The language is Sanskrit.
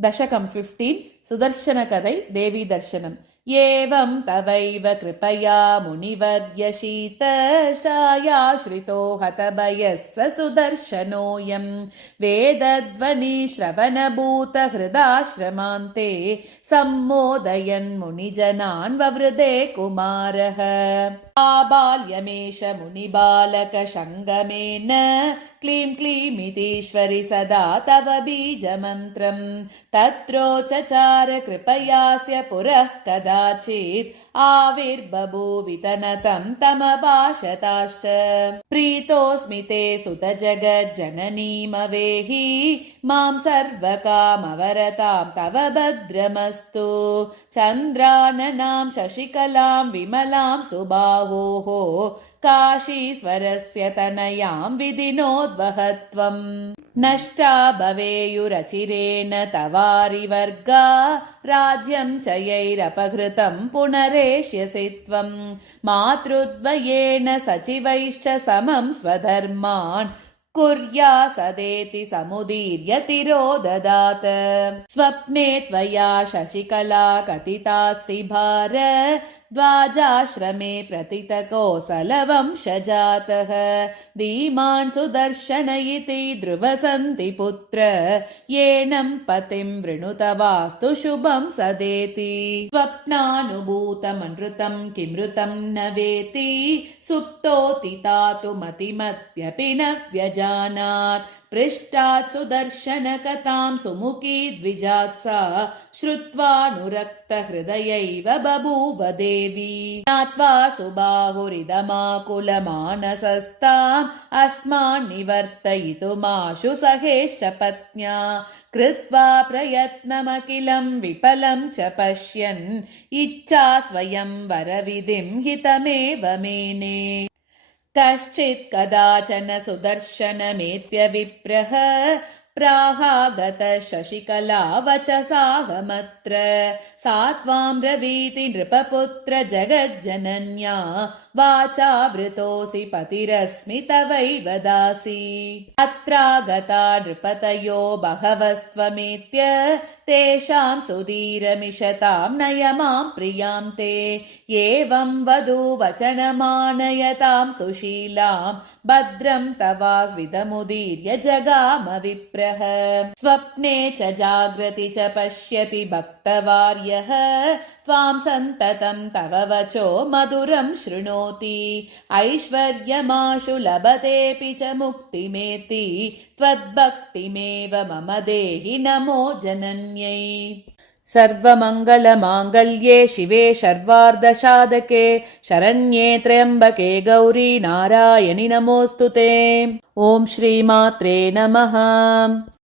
दशकं 15 सुदर्शनकथै देवी दर्शनम्। एवं तवैव कृपया मुनिवर्यशीतशायाश्रितो हतभयः स सुदर्शनोऽयं वेदध्वनिश्रवणभूतहृदाश्रमान्ते सम्मोदयन् मुनिजनान् ववृधे कुमारः। आबाल्यमेष मुनिबालकशङ्गमेन क्लीं क्लीमितीश्वरि सदा तव बीजमन्त्रम् तत्रोचचार कृपयास्य पुरः कदाचित् आविर्बभूवितनतं तमभाषताश्च। प्रीतोऽस्मि ते सुत जगज्जननीमवेहि मां सर्वकामवरतां तव भद्रमस्तु। चन्द्राननां शशिकलां विमलां सुबाहोः काशीश्वरस्य तनयां विधिनोद्वहत्वम्। नष्टा भवेयुरचिरेण तवारिवर्गा राज्यं च यैरपहृतं पुनरेष्यसि त्वम्। मातृद्वयेन सचिवैश्च समं स्वधर्मान् कुर्या सदेति समुदीर्य तिरोददात। स्वप्ने त्वया शशिकला कथितास्ति भार द्वाजाश्रमे प्रतितकोसलवंशजातः। धीमान् सुदर्शन इति ध्रुवसन्ति पुत्र येनं पतिं वृणुतवास्तु शुभं सदेति। स्वप्नानुभूतमनृतं किमृतं न वेति सुप्तोति तातु मतिमत्यपि न व्यजानात्। पृष्टात् सुदर्शनकथां सुमुखी द्विजात्सा श्रुत्वानुरक्तहृदयैव बभूव देवी। ज्ञात्वा सुबाहुरिदमाकुलमानसस्ताम् अस्मान् निवर्तयितुमाशु सहेष्टपत्न्या। कृत्वा प्रयत्नमखिलं विफलं च पश्यन् इच्छा स्वयं वरविधिं हितमेव मेने। कश्चित् कदाचन सुदर्शनमेत्य विप्रः प्राहागत शशिकला वचसाहमत्र। सा त्वां ब्रवीति नृपपुत्र जगज्जनन्या वाचावृतोऽसि पतिरस्मि तवैव दासी। अत्रागता नृपतयो बहवस्त्वमेत्य तेषां सुधीरमिषतां नय मां प्रियां ते। एवं वधूवचनमानयतां सुशीलां भद्रं तवास्विदमुदीर्य जगाम विप्रः। स्वप्ने च जाग्रति च पश्यति भक्तवार्यः त्वां सन्ततं तव वचो मधुरं शृणोति। ऐश्वर्यमाशु लभतेऽपि च मुक्तिमेति त्वद्भक्तिमेव मम देहि नमो जनन्यै। सर्वमङ्गलमाङ्गल्ये शिवे सर्वार्धसाधके शरण्ये त्र्यम्बके गौरी नारायणि नमोऽस्तु ते। ॐ श्रीमात्रे नमः।